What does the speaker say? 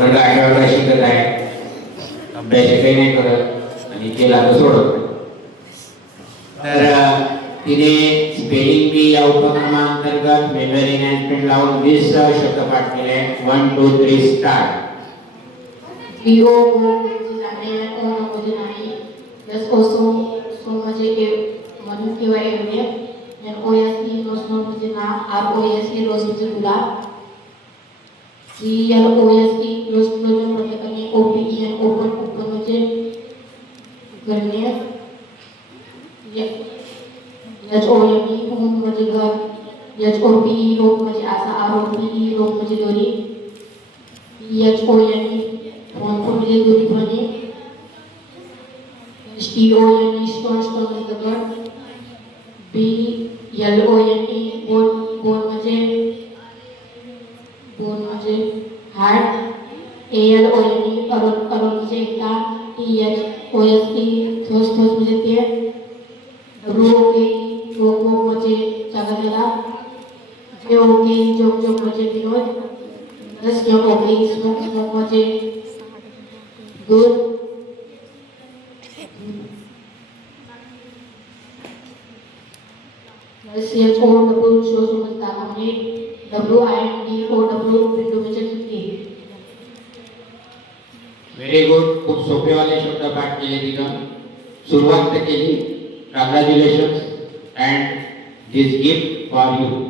वर्ग 8वा शिकत आहे, अभ्यास काही नाही करत आणि केला तर सोडत. तर तिने स्पेलिंग बी या उपक्रमांतर्गत मेमरी एनहॅन्समेंट लावून 20 शब्दपाठ केले. 1 2 3 स्टार्ट. Bio जाणे म्हणजे नाही जस ओसो सो म्हणजे म्हणून किंवा एवढे NOSE नोसनो म्हणजे ना ROSE रोज म्हणजे गुलाब GLOSE रोज म्हणजे प्रत्येकाने OPEN ओपन ओपन म्हणजे करणे HOME होम म्हणजे घर HOPE रोप म्हणजे असा ROPE रोप म्हणजे दोरी HOME फोन म्हणजे दोरी म्हणजे STONE स्टोन स्टोन म्हणजे दगड BLONE बोन म्हणजे हार्ट ALONE अरोन म्हणजे एकटा THOSE ठोस ठोस म्हणजे ते ROKE रोक म्हणजे चाललेला JOKE जोक जोक म्हणजे विनोद SMOKE स्मोक स्मोक म्हणजे दूध CHOW शो समजता म्हणजे WINDOW विंडो म्हणजे खिडकी. Very good. खूप सोपे वाले शब्द पाठ केले तिनं. सुरुवात केली. Congratulations and this gift for you.